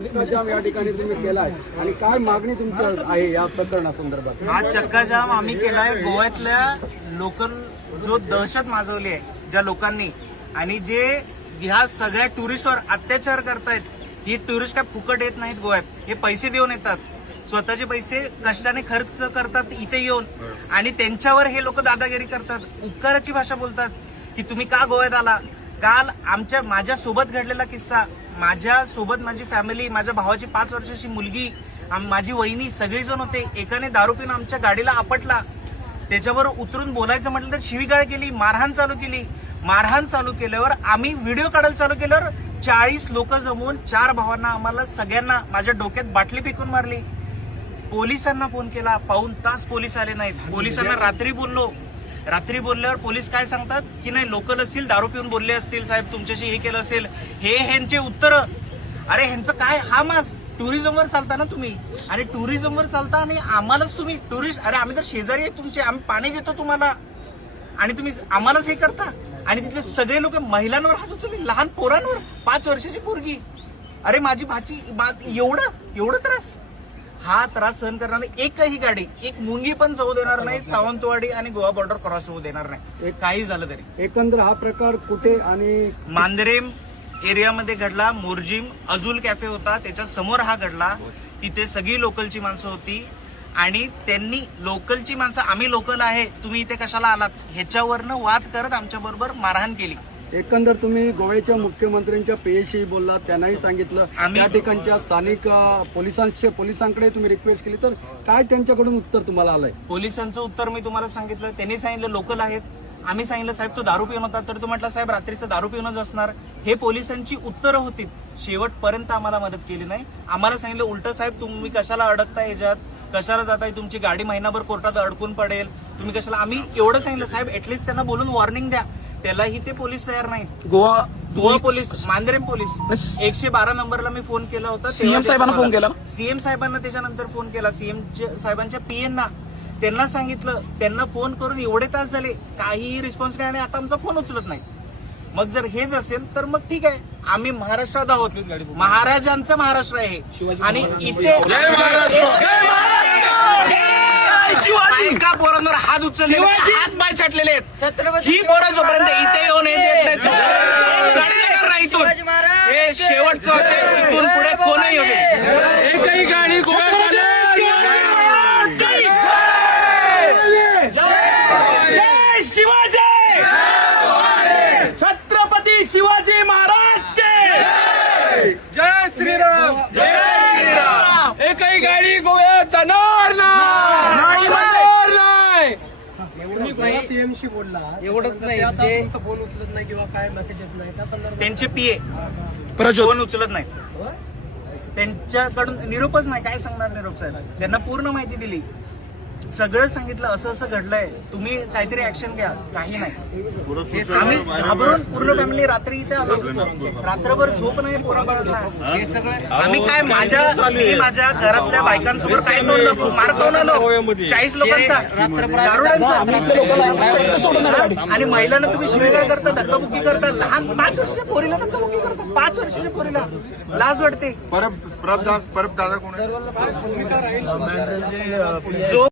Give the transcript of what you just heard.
चक्काजाम या ठिकाणी तुम्ही केलाय आणि काय मागणी तुमची आहे या प्रकरणासंदर्भात? हा चक्काजाम आम्ही केलाय गोव्यातल्या लोकल जो दहशत माजवली आहे ज्या लोकांनी आणि जे ह्या सगळ्या टुरिस्टवर अत्याचार करतायत. ही टुरिस्ट काय फुकट येत नाहीत गोव्यात, हे पैसे देऊन येतात, स्वतःचे पैसे कष्टाने खर्च करतात इथे येऊन आणि त्यांच्यावर हे लोक दादागिरी करतात, उपकाराची भाषा बोलतात की तुम्ही का गोव्यात आला. काल माझ्या सोबत घडलेला किस्सा, माझ्या सोबत माझी फॅमिली, माझ्या भावाची 5 वर्षाची मुलगी, माझी वहिनी सगळेजण होते. एकाने दारू पिऊन आमच्या गाडीला आपटला, त्याच्यावर उतरून बोलायचं म्हटलं तर शिवीगाळ केली, मारहाण चालू केली. मारहाण चालू केल्यावर आम्ही व्हिडिओ काढायला चालू केल्यावर 40 लोक जमून 4 भावांना आम्हाला सगळ्यांना माझ्या डोक्यात बाटली फेकून मारली. पोलिसांना फोन केला, पाऊण तास पोलीस आले नाहीत. पोलिसांना रात्री बोलल्यावर पोलीस काय सांगतात की नाही लोकल असतील, दारू पिऊन बोलले असतील, साहेब तुमच्याशी हे केलं असेल. हे ह्यांचे उत्तर. अरे ह्यांचं काय, हा मास टुरिझमवर चालता ना तुम्ही, आणि टुरिझमवर चालता आणि आम्हालाच तुम्ही टुरिस्ट, अरे आम्ही तर शेजारी आहे तुमचे, आम्ही पाणी देतो तुम्हाला आणि तुम्ही आम्हालाच हे करता. आणि तिथले सगळे लोक महिलांवर हात उचलले, लहान पोरांवर, 5 वर्षाची पोरगी. अरे माझी भाची, एवढं त्रास. हा त्रास सहन करणारी एकही गाडी, एक मुंगी पण जाऊ देणार नाही, सावंतवाडी आणि गोवा बॉर्डर क्रॉस होऊ देणार नाही, काही झालं तरी. एकंदर हा प्रकार कुठे आणि मांजरेम एरियामध्ये घडला. मोरजिम अजूल कॅफे होता, त्याच्या समोर हा घडला. तिथे सगळी लोकलची माणसं होती आणि त्यांनी लोकलची माणसं, आम्ही लोकल आहे, तुम्ही इथे कशाला आलात, ह्याच्यावरनं वाद करत आमच्या बरोबर मारहाण केली. एकंदर तुम्ही गोव्याच्या मुख्यमंत्र्यांच्या पेशी बोललात, त्यांनाही सांगितलं, त्या ठिकाणच्या स्थानिक पोलिसांकडे तुम्ही रिक्वेस्ट केली, तर काय त्यांच्याकडून उत्तर तुम्हाला आलंय? पोलिसांचं उत्तर मी तुम्हाला सांगितलं. त्यांनी सांगितलं लोकल आहेत, आम्ही सांगितलं साहेब तो दारू पिऊन होता, तर तो म्हटला साहेब रात्रीचं दारू पिऊनच असणार. हे पोलिसांची उत्तरं होती. शेवटपर्यंत आम्हाला मदत केली नाही. आम्हाला सांगितलं उलट साहेब तुम्ही कशाला अडकताय याच्यात, कशाला जाताय, तुमची गाडी महिनाभर कोर्टात अडकून पडेल, तुम्ही कशाला. आम्ही एवढं सांगितलं साहेब ऍटलीस्ट त्यांना बोलून वॉर्निंग द्या. त्यालाही ते पोलीस तयार नाहीत. गोवा पोलीस, मांजरेम पोलीस 112 नंबरला मी फोन केला होता. सीएम साहेबांना फोन केला, सीएम साहेबांना त्याच्यानंतर फोन केला, सीएम साहेबांच्या पीएनना. त्यांना सांगितलं, त्यांना फोन करून एवढे तास झाले, काहीही रिस्पॉन्स नाही आणि आता आमचा फोन उचलत नाही. मग जर हेच असेल तर मग ठीक आहे, आम्ही महाराष्ट्रात आहोत, महाराजांचा महाराष्ट्र आहे आणि इथे एका पोरांवर हात उचलले, हात पाय छाटलेले आहेत. ही पोरं जोपर्यंत इथे येऊन हे शेवटचं होते, इथून पुढे कोणही होते. एकही गाडी शिवाजी, छत्रपती शिवाजी महाराज के जय श्रीराम, जय श्रीराम. एकही गाडी गोव्यात जाणार नाही. सीएमशी बोलला एवढंच नाही, तुमचा फोन उचलत नाही किंवा काय मेसेज येत नाही, त्या संदर्भात त्यांचे पीए फोन उचलत नाही, त्यांच्याकडून निरोपच नाही. काय सांगणार निरोप साहेब, त्यांना पूर्ण माहिती दिली, सगळं सांगितलं, असं असं घडलंय, तुम्ही काहीतरी ऍक्शन घ्या, काही नाही. आम्ही घाबरून पूर्ण फॅमिली रात्री इथे आलो, रात्रभर झोप नाही पोराबाळांना. हे सगळं आम्ही काय, माझ्या घरातल्या बायकांसमोर काय तोडलं, मार खाऊन आलो 40 लोकांचा, दारुड्यांचा. आणि महिलांना तुम्ही शिवीगाळ करता, धक्काबुक्की करता, लहान 5 वर्षाच्या पोरीला धक्काबुक्की करता, 5 वर्षाच्या पोरीला. लाज वाटते. परब दादा कोण आहे? जो